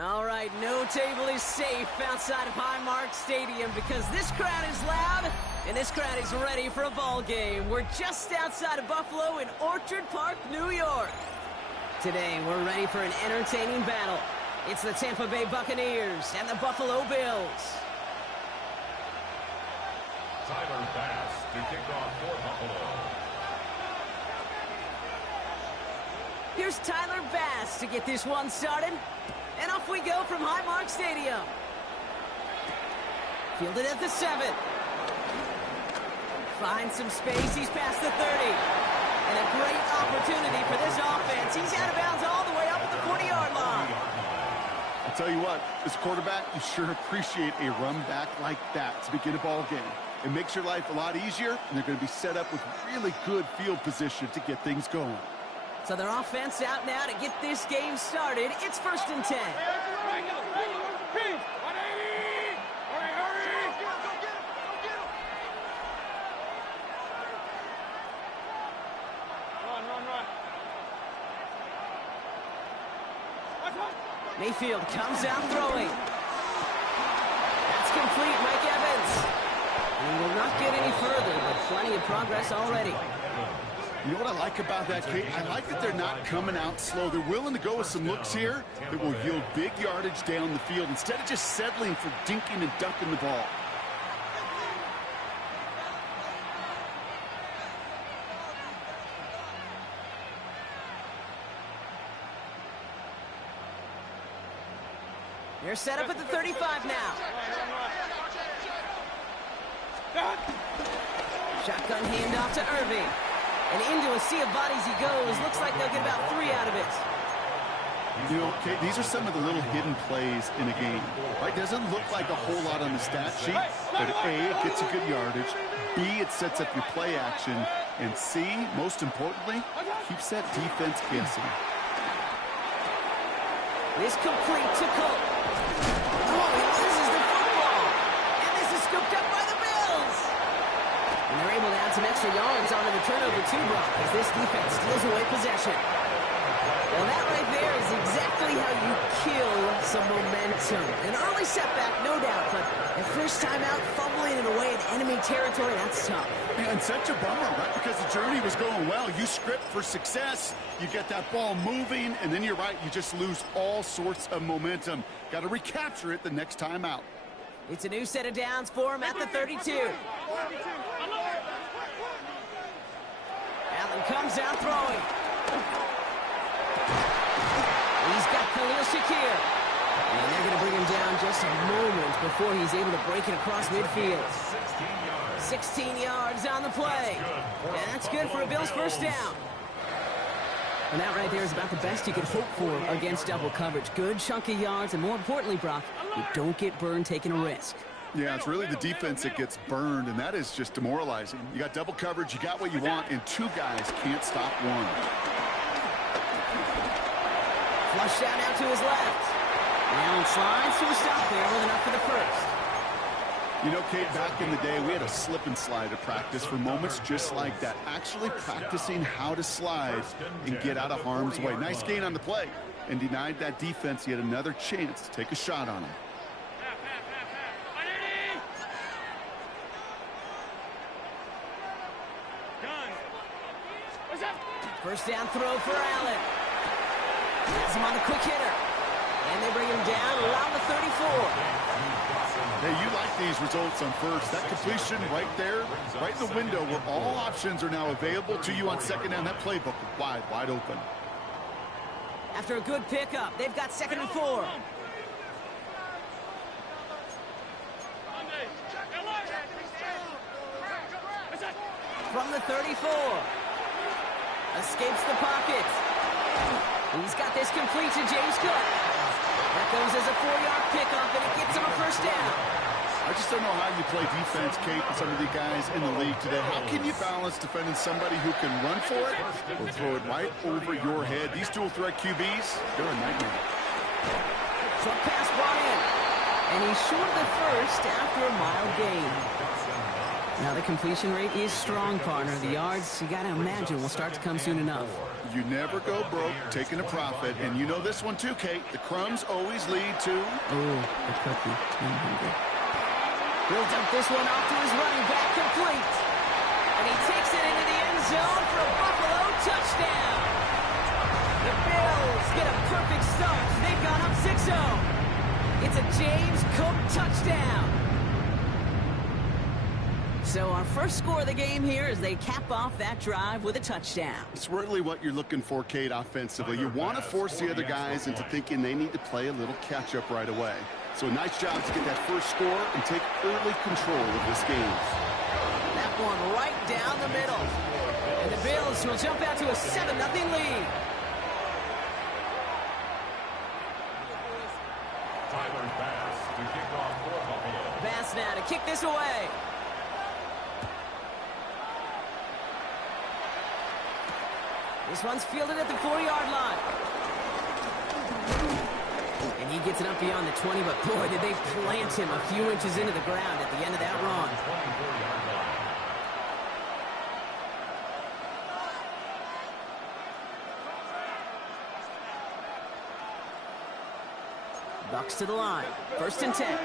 All right, no table is safe outside of Highmark Stadium because this crowd is loud and this crowd is ready for a ball game. We're just outside of Buffalo in Orchard Park, New York. Today, we're ready for an entertaining battle. It's the Tampa Bay Buccaneers and the Buffalo Bills. Tyler Bass to kick off for Buffalo. Here's Tyler Bass to get this one started. And off we go from Highmark Stadium. Fielded at the 7. Finds some space. He's past the 30. And a great opportunity for this offense. He's out of bounds all the way up at the 40-yard line. I'll tell you what, as a quarterback, you sure appreciate a run back like that to begin a ball game. It makes your life a lot easier, and they're going to be set up with really good field position to get things going. So their offense out now to get this game started. It's 1st and 10. Mayfield comes out throwing. That's complete, Mike Evans. And he will not get any further, but plenty of progress already. You know what I like about that, Kate? I like that they're not coming out slow. They're willing to go with some looks here that will yield big yardage down the field instead of just settling for dinking and dunking the ball. They're set up at the 35 now. Shotgun handoff to Irving. And into a sea of bodies he goes. Looks like they'll get about 3 out of it. You know, Kate, these are some of the little hidden plays in a game. Right? Doesn't look like a whole lot on the stat sheet, but A, it gets you good yardage. B, it sets up your play action. And C, most importantly, keeps that defense guessing. This complete to Colt. Oh, he loses the football. And this is scooped up by the Bills. And they're able to add some extra yards onto the turnover too, Brock, as this defense steals away possession. Well, that right there is exactly how you kill some momentum. An early setback, no doubt, but the first time out, fumbling it away in enemy territory, that's tough. And such a bummer, right? Because the journey was going well. You script for success, you get that ball moving, and then you're right, you just lose all sorts of momentum. Got to recapture it the next time out. It's a new set of downs for him at the 32. Allen comes out throwing. He's got Khalil Shakir. And they're going to bring him down just a moment before he's able to break it across midfield. 16 yards on the play. And that's good for a Bills first down. And that right there is about the best you could hope for against double coverage. Good chunky yards, and more importantly, Brock, you don't get burned taking a risk. Yeah, it's really the defense that gets burned, and that is just demoralizing. You got double coverage, you got what you want, and 2 guys can't stop one. Flush down out to his left. Allen slides to a stop there with enough for the first. You know, Kate, back in the day, we had a slip and slide at practice for moments just like that. Actually practicing how to slide and get out of harm's way. Nice gain on the play, and denied that defense yet another chance to take a shot on him. First down throw for Allen. Has him on the quick hitter. And they bring him down around the 34. Hey, you like these results on first. That completion right there, right in the window where all options are now available to you on second down. That playbook wide open. After a good pickup, they've got 2nd and 4. from the 34. Escapes the pocket. He's got this complete to James Cook. That goes as a 4-yard pickup, and it gets him a first down. I just don't know how you play defense, Kate, and some of the guys in the league today. How can you balance defending somebody who can run for it or throw it right over your head? These dual threat QBs, they're a nightmare. Short pass brought in. And he's short of the first after a mild gain. Now the completion rate is strong, partner. The yards, you got to imagine, will start to come soon enough. You never go broke taking a profit. And you know this one too, Kate. The crumbs always lead to... Oh, the cookie. 100. He'll dump this one off to his running back, complete. And he takes it into the end zone for a Buffalo touchdown. The Bills get a perfect start. They've gone up 6-0. It's a James Cook touchdown. So our first score of the game here as they cap off that drive with a touchdown. It's really what you're looking for, Kate, offensively. You want to force the other guys into thinking they need to play a little catch-up right away. So a nice job to get that first score and take early control of this game. That one right down the middle. And the Bills will jump out to a 7-0 lead. Bass now to kick this away. This one's fielded at the 4-yard line. And he gets it up beyond the 20, but boy, did they plant him a few inches into the ground at the end of that run. Bucks to the line. 1st and 10.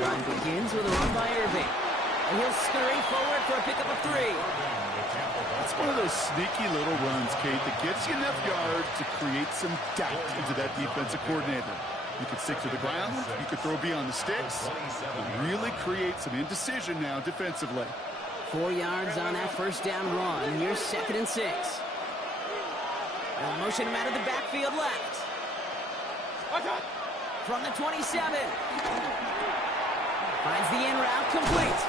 Run begins with a run by Irving. And he'll scurry forward for a pickup of 3. That's one of those sneaky little runs, Kate, that gives you enough yards to create some doubt into that defensive coordinator. You could stick to the ground, you could throw beyond the sticks, and really create some indecision now defensively. 4 yards on that first down run. Here's 2nd and 6. They'll motion him out of the backfield left. From the 27. Finds the in route, complete.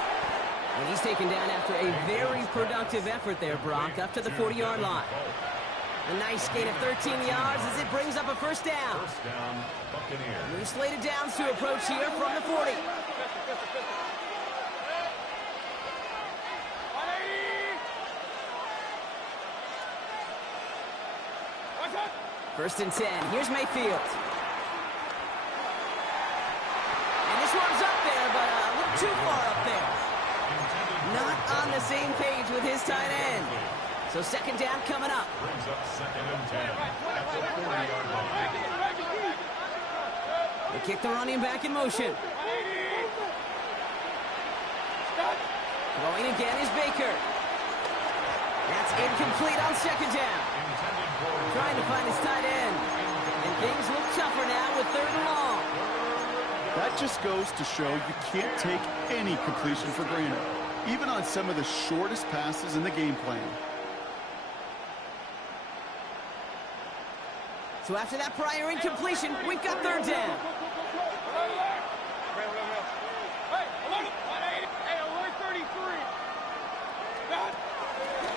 And he's taken down after a very productive effort there, Brock, up to the 40-yard line. A nice gain of 13 yards as it brings up a first down. New slated downs to approach here from the 40. First and 10. Here's Mayfield. And this one's up there, but a little too far up there. Not on the same page with his tight end. So 2nd down coming up. Brings up 2nd and 10 at the 40-yard line. They kick the running back in motion. Throwing again is Baker. That's incomplete on 2nd down. Trying to find his tight end. And things look tougher now with 3rd and long. That just goes to show you can't take any completion for granted, even on some of the shortest passes in the game plan. So after that prior incompletion, we've got 3rd down.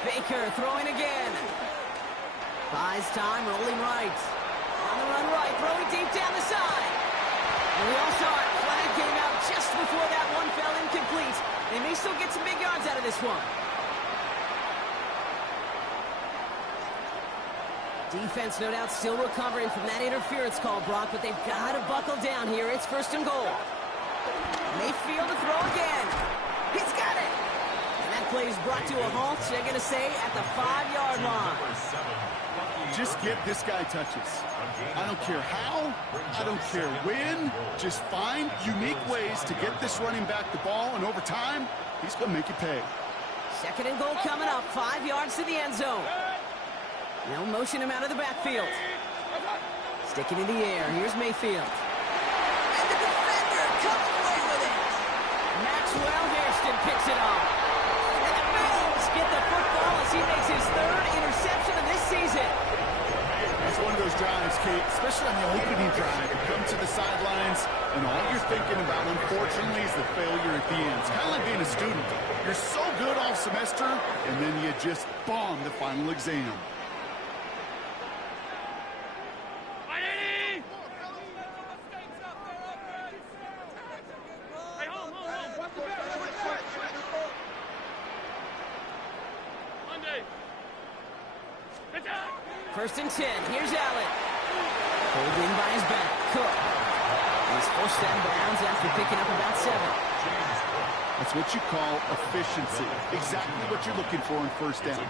Baker throwing again. Buys time, rolling right. On the run right, throwing deep down the side. And we all saw it. Flag came out just before that one fell incomplete. They may still get some big yards out of this one. Defense, no doubt, still recovering from that interference call, Brock, but they've got to buckle down here. It's 1st and goal. Mayfield to throw again. He's got it. And that play is brought to a halt, they're going to say, at the 5-yard line. Just get this guy touches. I don't care how, I don't care when. Just find unique ways to get this running back the ball, and over time, he's going to make you pay. 2nd and goal coming up, 5 yards to the end zone. Now motion him out of the backfield. Sticking in the air. Here's Mayfield. And the defender comes away with it. Maxwell Hairston picks it off. And the Bills get the football as he makes his 3rd interception of this season. it. It's one of those drives, Kate, especially on the opening drive. You come to the sidelines, and all you're thinking about, unfortunately, is the failure at the end. It's kind of like being a student. You're so good all semester, and then you just bomb the final exam. First and 10. Here's Allen. Pulled in by his back. Cook. He's forced out of bounds after picking up about 7. That's what you call efficiency. Exactly what you're looking for in first down.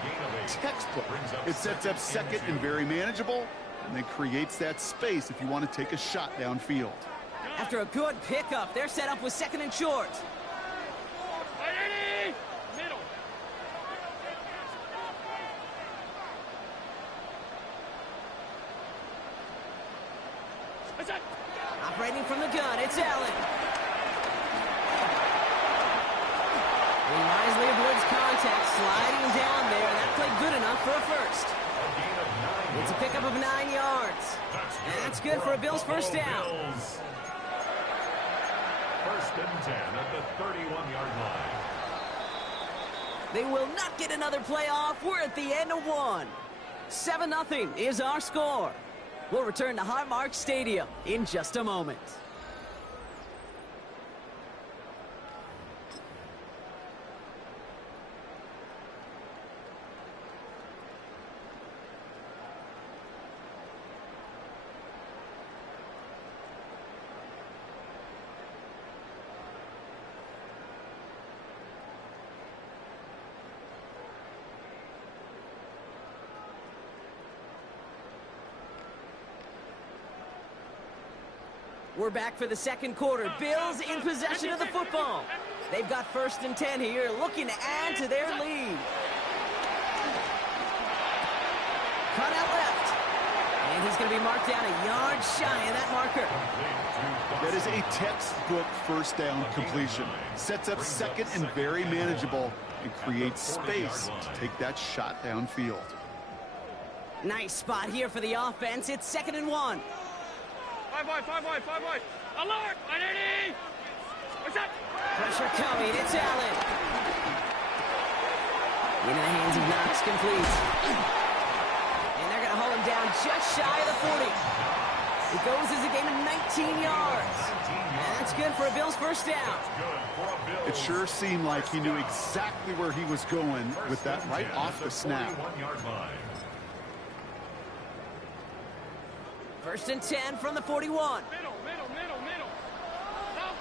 Textbook. It sets up second and very manageable, and then creates that space if you want to take a shot downfield. After a good pickup, they're set up with second and short. Operating from the gun, it's Allen. He wisely avoids contact, sliding down there, and that played good enough for a first. It's a pickup of 9 yards. And that's good for a Bills first down. First and 10 at the 31-yard line. They will not get another play off. We're at the end of one. 7-0 is our score. We'll return to Highmark Stadium in just a moment. We're back for the second quarter. Bills in possession of the football. They've got first and 10 here, looking to add to their lead. Cut out left. And he's going to be marked down a yard shy of that marker. That is a textbook first down completion. Sets up second and very manageable, and creates space to take that shot downfield. Nice spot here for the offense. It's 2nd and 1. 5 wide. Alert! 180! What's up? Pressure coming. It's Allen. Into the hands of Knox, complete. And they're going to hold him down just shy of the 40. It goes as a game of 19 yards. And that's good for a Bills first down. It sure seemed like he knew exactly where he was going with that right off the snap. First and 10 from the 41. Middle. Stop.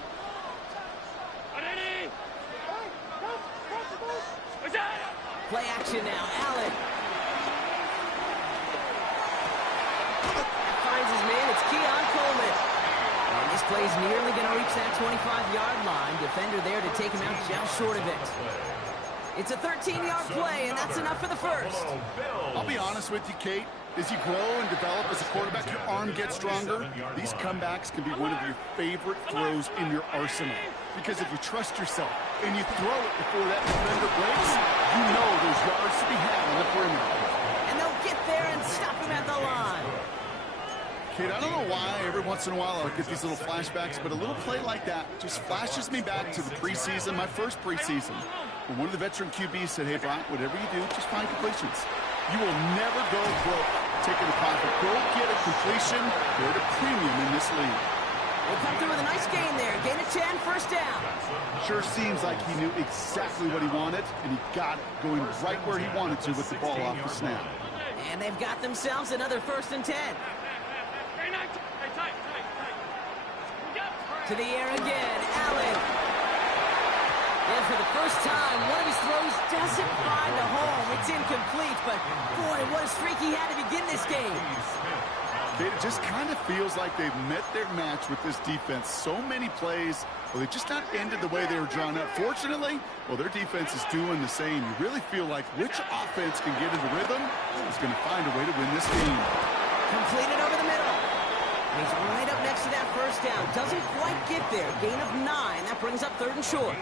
180! What's that? Play action now. Allen. Finds his man. It's Keon Coleman. And this play's nearly going to reach that 25-yard line. Defender there to take him out just short of it. It's a 13-yard play, and that's enough for the first. I'll be honest with you, Kate. As you grow and develop as a quarterback, your arm gets stronger. These comebacks can be one of your favorite throws in your arsenal. Because if you trust yourself and you throw it before that defender breaks, you know there's yards to be had on the perimeter. And they'll get there and stop him at the line. Kate, I don't know why every once in a while I'll get these little flashbacks, but a little play like that just flashes me back to the preseason, my first preseason, when one of the veteran QBs said, hey, Brian, whatever you do, just find completions. You will never go broke taking a profit. Go get a completion. They're at a premium in this league. They come through with a nice gain there. Gain of 10, first down. Sure seems like he knew exactly what he wanted, and he got it going right where he wanted to with the ball off the snap. And they've got themselves another first and 10. To the air again, Allen. And for the first time, one of his throws doesn't find a home. It's incomplete, but boy, what a streak he had to begin this game. It just kind of feels like they've met their match with this defense. So many plays, well, they just not ended the way they were drawn up. Fortunately, well, their defense is doing the same. You really feel like which offense can get into rhythm is going to find a way to win this game. Completed over the middle. He's right up next to that first down. Doesn't quite get there. Gain of 9. That brings up 3rd and short.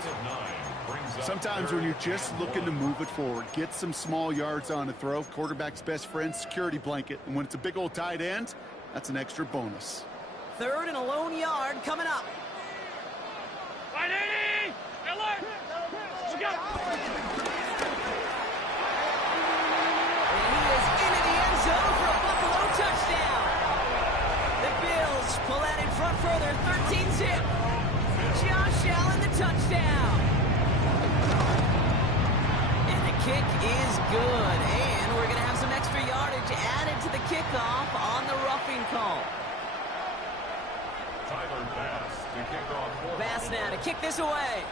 Sometimes when you're just looking to move it forward, get some small yards on a throw, quarterback's best friend, security blanket. And when it's a big old tight end, that's an extra bonus. 3rd and a lone yard coming up. 180! Alert! Look out! And he is into the end zone for a Buffalo touchdown. The Bills pull that in front further, 13-zip. Josh Allen, the touchdown. And the kick is good. And we're going to have some extra yardage added to the kickoff on the roughing call. Tyler Bass to kick off. Bass now to kick this away.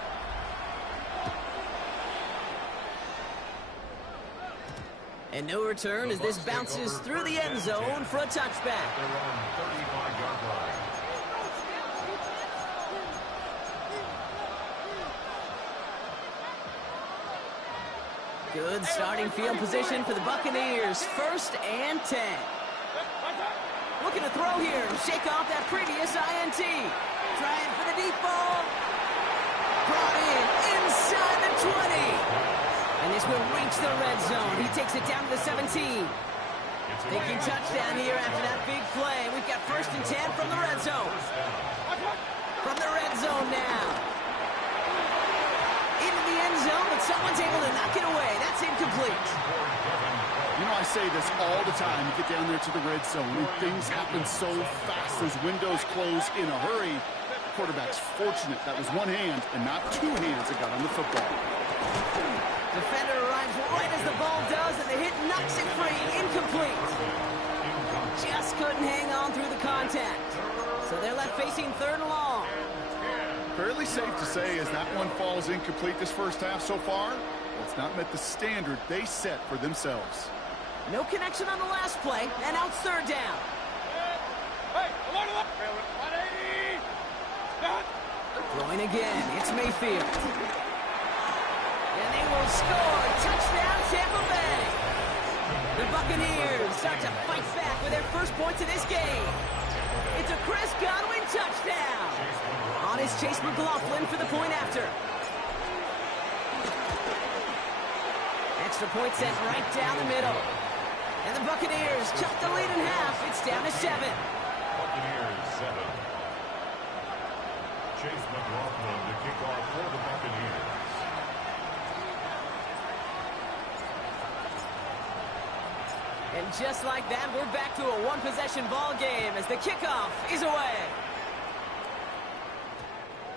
And no return as this bounces through the end zone for a touchback. They're on 35-yard line. Good starting field position for the Buccaneers. 1st and 10. Looking to throw here and shake off that previous INT. Trying for the deep ball. Brought in inside the 20. And this will reach the red zone. He takes it down to the 17. Thinking touchdown here after that big play. We've got 1st and 10 from the red zone. From the red zone now. Into the end zone, but someone's able to knock it away. That's incomplete. You know, I say this all the time. You get down there to the red zone, and things happen so fast. Those windows close in a hurry. The quarterback's fortunate. That was one hand and not 2 hands that got on the football. Defender arrives right as the ball does, and the hit knocks it free. Incomplete. Just couldn't hang on through the contact. So they're left facing 3rd and long. Fairly safe to say as that one falls incomplete this first half so far, well, it's not met the standard they set for themselves. No connection on the last play, and now it's 3rd down. Hey, alert, alert! 180! Stop! Throwing again, it's Mayfield. And they will score. Touchdown, Tampa Bay. The Buccaneers start to fight back with their first points of this game. It's a Chris Godwin touchdown. On is Chase McLaughlin for the point after. Extra point set right down the middle. And the Buccaneers cut the lead in half. It's down to 7. Buccaneers 7. Chase McLaughlin to kick off for the Buccaneers. And just like that, we're back to a one-possession ball game as the kickoff is away.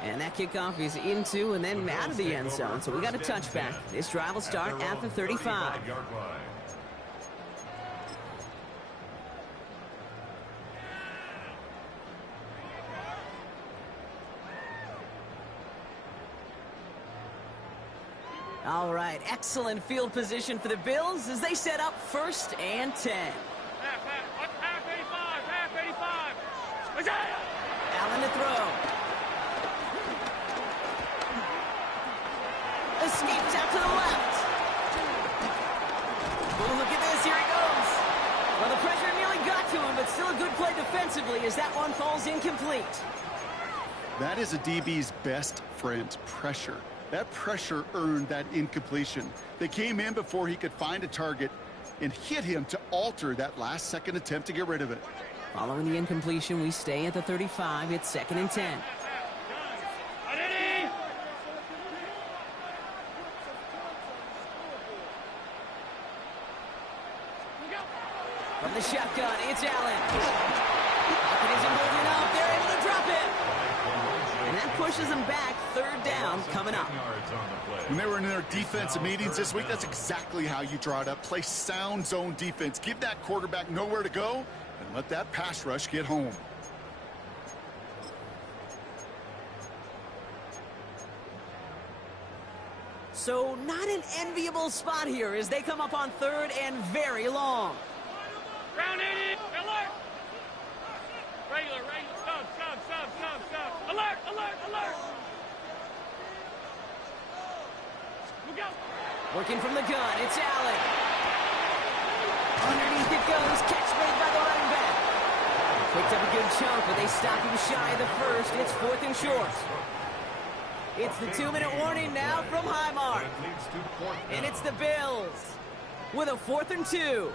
And that kickoff is into and then out of the end zone. So we got a touchback. This drive will start at the 35. All right, excellent field position for the Bills as they set up 1st and 10. Half 85, half 85. Isaiah! Allen to throw. Escapes out to the left. Oh, look at this, here he goes. Well, the pressure nearly got to him, but still a good play defensively as that one falls incomplete. That is a DB's best friend, pressure. That pressure earned that incompletion. They came in before he could find a target and hit him to alter that last-second attempt to get rid of it. Following the incompletion, we stay at the 35. It's 2nd and 10. From the shotgun, it's Allen. Pocket isn't holding up. They're able to drop it. And that pushes them back. 3rd down coming up. When they were in their defensive meetings this week, that's exactly how you draw it up. Play sound zone defense. Give that quarterback nowhere to go and let that pass rush get home. So not an enviable spot here as they come up on 3rd and very long. Round 80, alert! Regular, sub. Alert! Look out! Working from the gun, it's Allen. Underneath it goes, catch made by the running back. Picked up a good chunk, but they stop him shy of the first. It's 4th and short. It's the 2-minute warning now from Highmark. It leads to fourth down. And it's the Bills with a 4th and 2.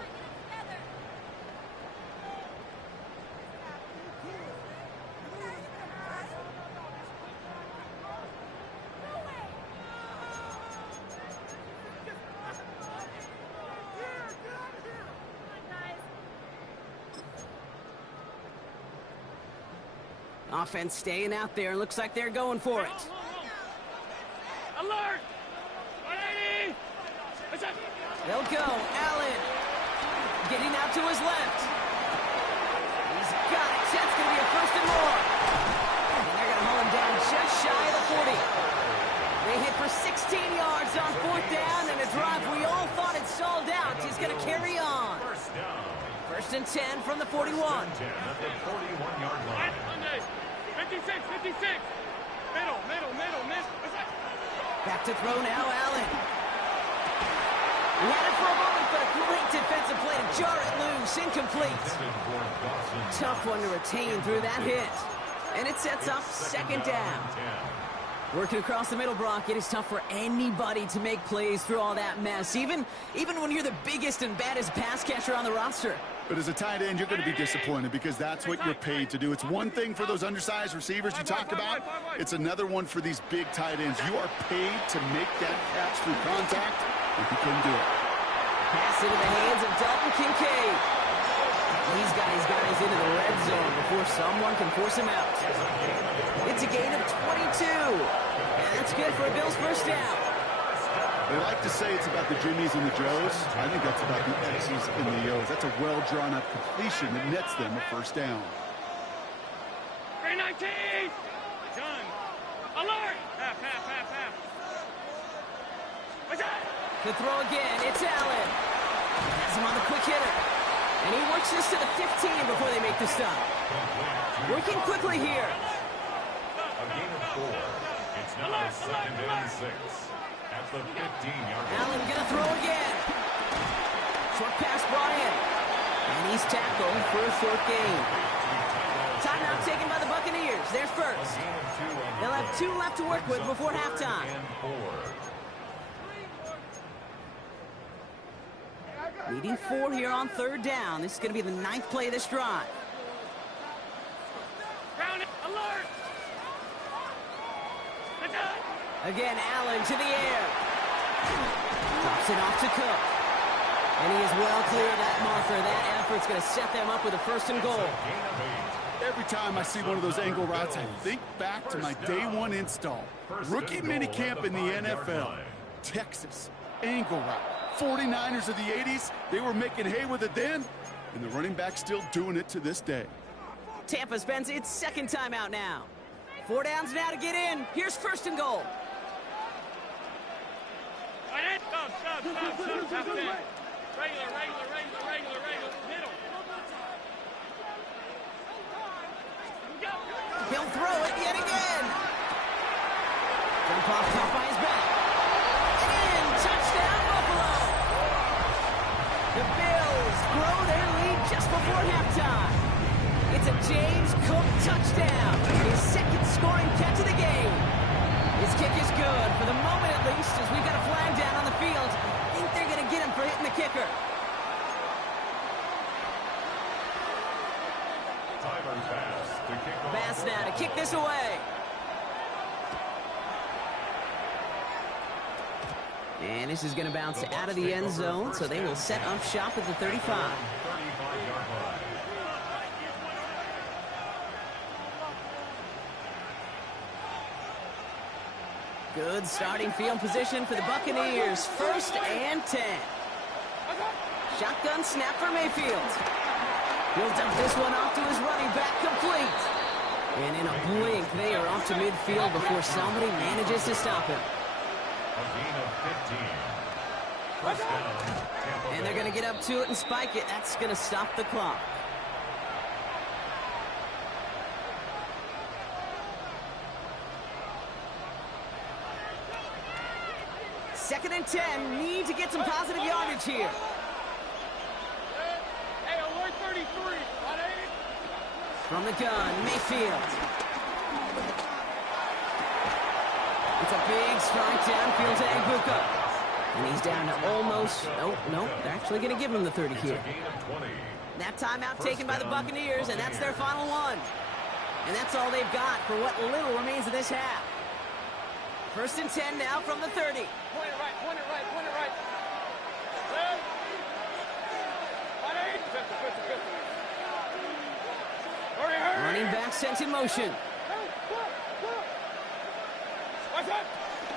Offense staying out there. Looks like they're going for it. Alert! 180! They'll go. Allen getting out to his left. He's got it. That's going to be a 1st and more. And they're going to hold him down just shy of the 40. They hit for 16 yards on 4th down, and a drive we all thought had stalled out is going to carry on. First down. 1st and 10 from the 41. 10 at the 41-yard line. 56, 56. Middle. Back to throw now, Allen. He had it for a moment, but a great defensive play to jar it loose. Incomplete. Tough one to retain through that hit. And it sets up 2nd down. Working across the middle, Brock, it is tough for anybody to make plays through all that mess, even when you're the biggest and baddest pass catcher on the roster. But as a tight end, you're going to be disappointed because that's what you're paid to do. It's one thing for those undersized receivers you talked about. It's another one for these big tight ends. You are paid to make that catch through contact, and you couldn't do it. Pass into the hands of Dalton Kincaid. He's got his guys into the red zone before someone can force him out. It's a gain of 22. And that's good for a Bills 1st down. They like to say it's about the Jimmies and the Joes. I think that's about the X's and the O's. That's a well-drawn-up completion that nets them a 1st down. 319! Done. Alert! Half. The throw again, it's Allen. Has him on the quick hitter. And he works this to the 15 before they make the stop. Working quickly here. A gain of 4. It's now a 2nd and 6. At the 15-yard line. Allen gonna throw again. Short pass brought in. And he's tackled for a short gain. Timeout taken by the Buccaneers. They're first. They'll have 2 left to work with before halftime. Leading 4 here on 3rd down. This is going to be the 9th play of this drive. Ground it. Alert! Again, Allen to the air. Drops it off to Cook. And he is well clear of that marker. That effort's going to set them up with a 1st and goal. Every time I see one of those angle routes, I think back to my day 1 install. Rookie minicamp in the NFL. Texas, angle route. 49ers of the 80s, they were making hay with it then, and the running back's still doing it to this day. Tampa spends its 2nd timeout now. 4 downs now to get in. Here's 1st and goal. Stop. Regular. Middle. He'll throw it yet again. Jump off top by his back. And in. Touchdown, Buffalo. The Bills grow their lead just before halftime. It's a James Cook touchdown. His 2nd scoring catch of the game. His kick is good, for the moment at least, as we've got a flag down on the field. I think they're going to get him for hitting the kicker. Pass now to kick this away. And this is going to bounce out of the end zone, so they will set up shop at the 35. Good starting field position for the Buccaneers. 1st and 10. Shotgun snap for Mayfield. He'll dump this one off to his running back, complete. And in a blink, they are off to midfield before somebody manages to stop him. A gain of 15. First down. And they're going to get up to it and spike it. That's going to stop the clock. Second and 10. Need to get some positive yardage here. Hey, alert 33. 180. From the gun, Mayfield. It's a big strike downfield to Egbuka. And he's down to almost... No, they're actually going to give him the 30 here. That timeout taken by the Buccaneers, and that's their final one. And that's all they've got for what little remains of this half. 1st and 10 now from the 30. Point it right, point it right, point it right. Left. Right, 50. Hurry. Running back sent in motion. Watch out.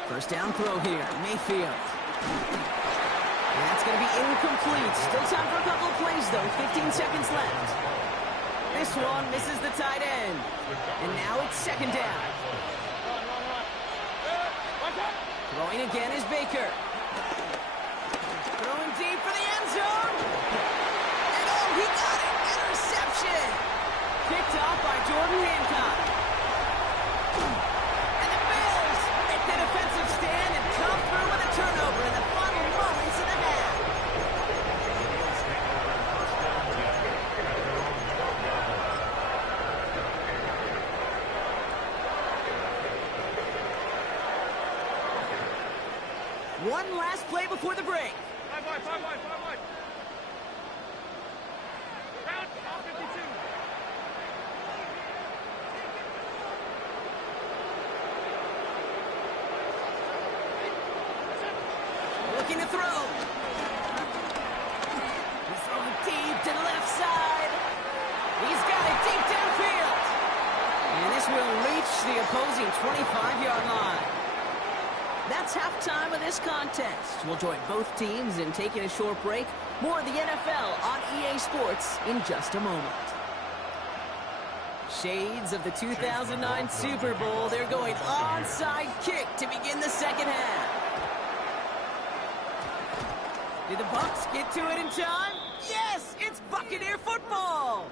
1st down throw here, Mayfield. And that's going to be incomplete. Still time for a couple of plays, though. 15 seconds left. This one misses the tight end. And now it's 2nd down. Run. Watch out. Throwing again is Baker. Throwing deep for the end zone. And he got it. Interception. Picked off by Jordan Hancock. And the Bills make the defensive stand and come through with a turnover in the final moments of the half. One last play before the break. 5 wide. Round, off 52. Looking to throw. He's throwing deep to the left side. He's got it deep downfield. And this will reach the opposing 25-yard line. That's halftime of this contest. We'll join both teams in taking a short break. More of the NFL on EA Sports in just a moment. Shades of the 2009 Super Bowl. They're going onside kick to begin the second half. Did the Bucs get to it in time? Yes, it's Buccaneer football.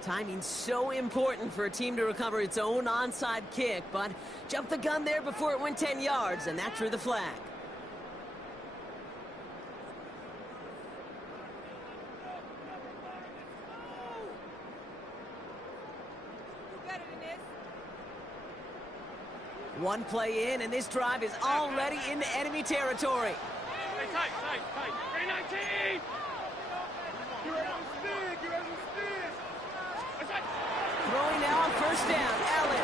Timing's so important for a team to recover its own onside kick, but jumped the gun there before it went 10 yards, and that drew the flag. One play in, and this drive is already into enemy territory. Hey, tight. 319. You ready to spin? Throwing now on 1st down, Allen.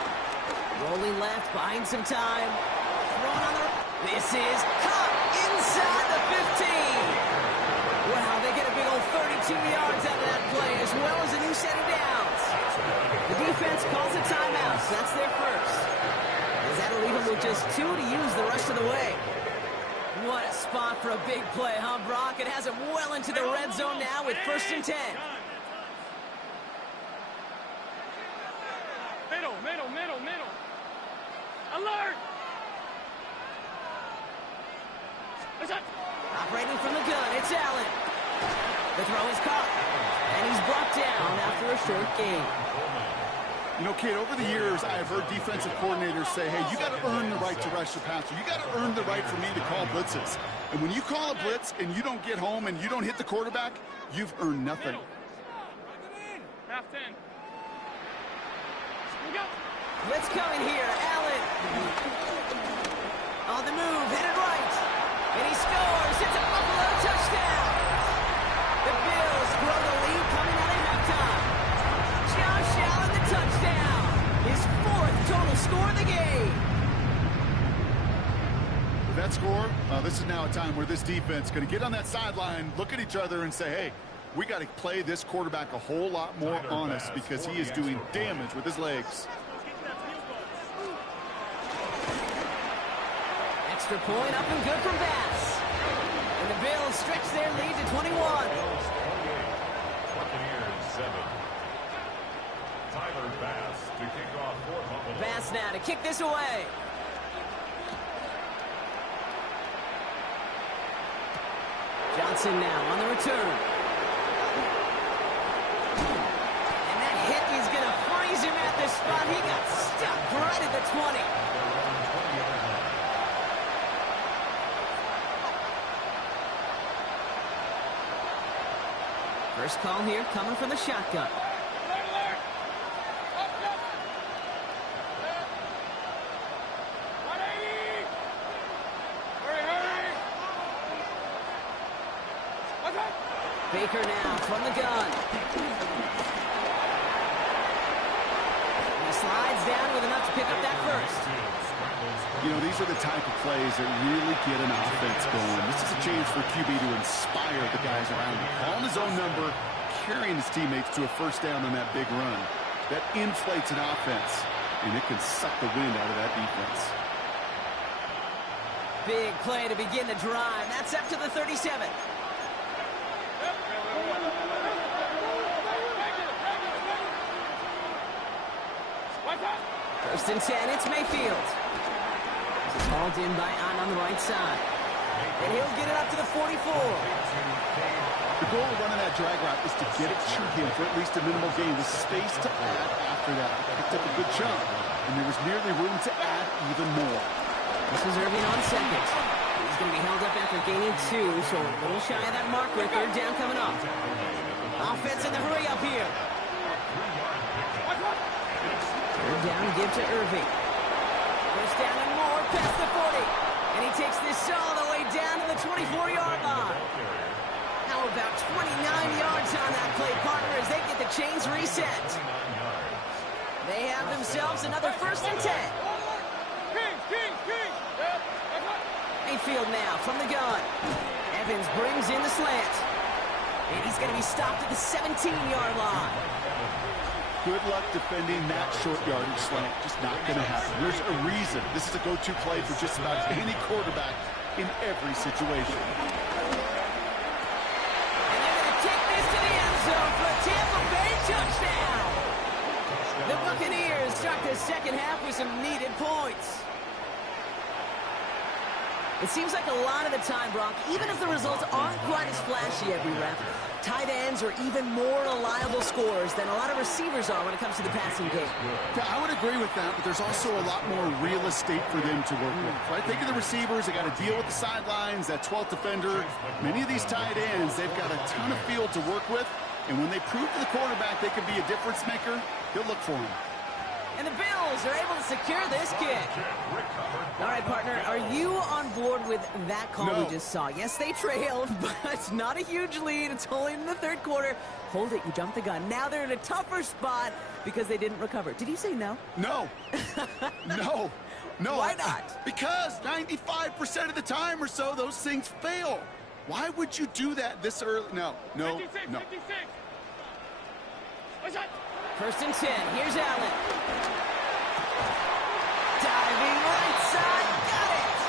Rolling left, buying some time. Throwing on the... This is caught inside the 15. Wow, they get a big old 32 yards out of that play, as well as a new set of downs. The defense calls a timeout, so that's their first. As that'll leave them with just 2 to use the rest of the way. What a spot for a big play, huh, Brock? It has him well into the red zone now with 1st and 10. Middle. Alert! Operating from the gun, it's Allen. The throw is caught, and he's brought down after a short gain. You know, Kate, over the years, I've heard defensive coordinators say, hey, you got to earn the right to rush your passer. You got to earn the right for me to call blitzes. And when you call a blitz and you don't get home and you don't hit the quarterback, you've earned nothing. Half 10. Blitz coming here, Allen. On the move, headed right. And he scores. It's a Buffalo touchdown. The Bills grow the lead coming out of halftime. Josh Allen, the touchdown. His 4th total score of the game. With that score, this is now a time where this defense is going to get on that sideline, look at each other and say, hey, we got to play this quarterback a whole lot more honest because he is doing damage with his legs. Extra point up and good from Bass. And the Bills stretch their lead to 21. Buccaneers 7. Tyler Bass to kick off for Buffalo. Bass now to kick this away. Johnson now on the return. And that hit is going to freeze him at the spot. He got stuck right at the 20. First call here coming from the shotgun. Baker now from the gun. And he slides down with enough to pick up that first. You know, these are the type of plays that really get an offense going. This is a chance for QB to inspire the guys around him. Calling his own number, carrying his teammates to a first down on that big run. That inflates an offense, and it can suck the wind out of that defense. Big play to begin the drive. That's up to the 37. First and 10, it's Mayfield. This is hauled in by Ott on the right side. And he'll get it up to the 44. The goal of running that drag route is to get it to him for at least a minimal gain with space to add after that. Picked up a good chunk, and there was nearly room to add even more. This is Irving on second. He's going to be held up after gaining 2, so a little shy of that marker. Third down coming up. Offense in the hurry up here. Third down, give to Irving. First down and more, past the 40. And he takes this all the way down to the 24-yard line. Now about 29 yards on that play, partner, as they get the chains reset. They have themselves another first and 10. Mayfield now from the gun. Evans brings in the slant. And he's going to be stopped at the 17-yard line. Good luck defending that short yardage slant. Just not going to happen. There's a reason. This is a go-to play for just about any quarterback in every situation. And they're going to take this to the end zone for a Tampa Bay touchdown. The Buccaneers start the second half with some needed points. It seems like a lot of the time, Brock, even if the results aren't quite as flashy every rep, tight ends are even more reliable scorers than a lot of receivers are when it comes to the passing game. Yeah, I would agree with that, but there's also a lot more real estate for them to work with. Right? Think of the receivers. They got to deal with the sidelines, that 12th defender. Many of these tight ends, they've got a ton of field to work with, and when they prove to the quarterback they can be a difference maker, he'll look for him. And the Bills are able to secure this kick. All right, partner, are you on board with that call we just saw? Yes, they trailed, but it's not a huge lead. It's only in the third quarter. Hold it, you jumped the gun. Now they're in a tougher spot because they didn't recover. Did you say no? No. No. Why not? Because 95% of the time or so, those things fail. Why would you do that this early? No. 56, No. 56. What's that? First and 10. Here's Allen. Diving right side. Got it.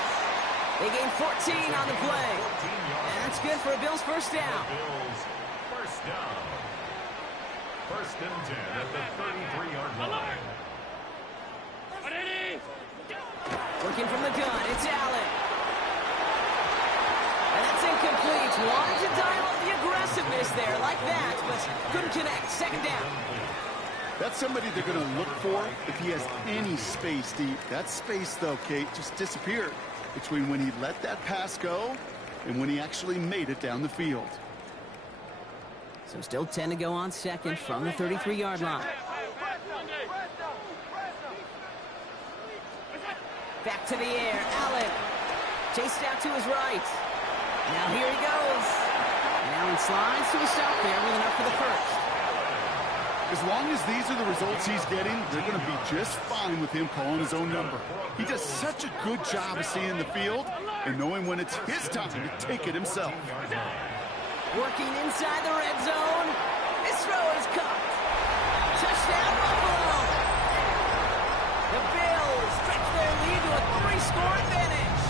They gain 14 on the play. And that's good for a Bills first down. Bills first down. First and 10 at the 33-yard line. Working from the gun. It's Allen. And that's incomplete. Wanted to dial up the aggressiveness there like that, but couldn't connect. Second down. That's somebody they're going to look for if he has any space deep. That space, though, Kate, just disappeared between when he let that pass go and when he actually made it down the field. So still 10 to go on second from the 33-yard line. Back to the air. Allen chased out to his right. Now here he goes. And Allen slides to a stop there with enough for the first. As long as these are the results he's getting, they're going to be just fine with him calling his own number. He does such a good job of seeing the field and knowing when it's his time to take it himself. Working inside the red zone. This throw is caught. Touchdown, Buffalo. The Bills stretch their lead to a 3-score advantage.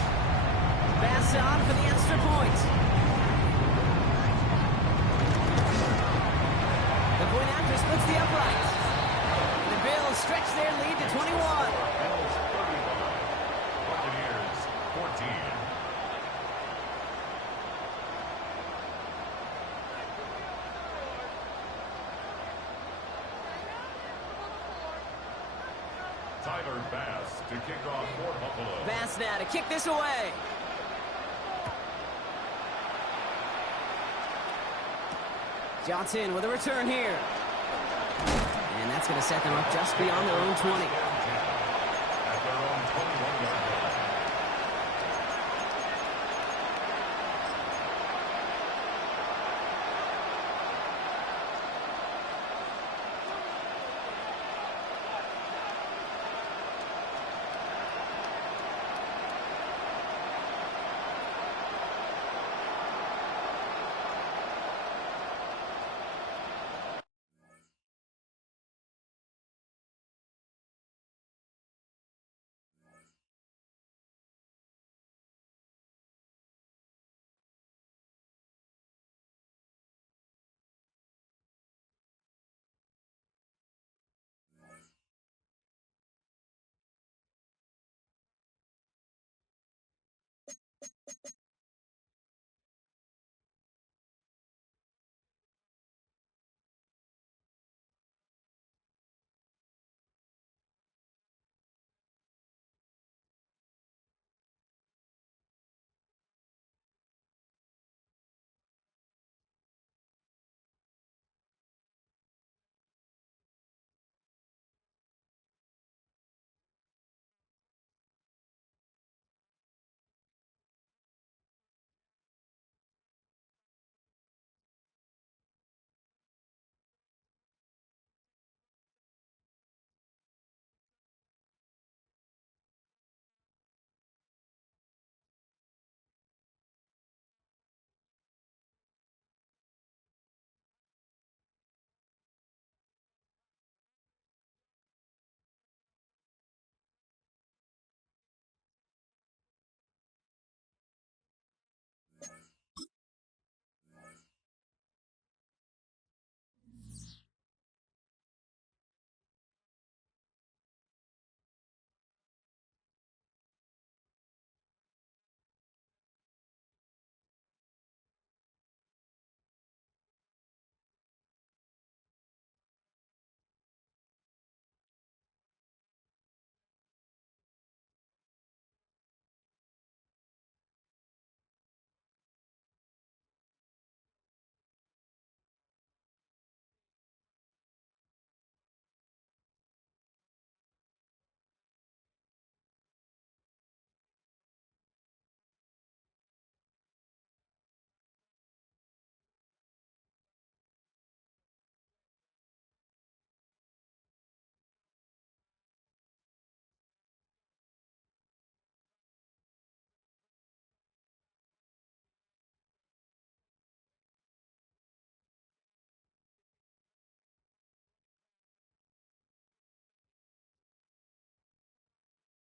Pass on for the extra point. The point after splits the uprights. The Bills stretch their lead to 21. Bills 31. Buccaneers 14. Tyler Bass to kick off for Buffalo. Bass now to kick this away. Johnson with a return here. And that's going to set them up just beyond their own 20.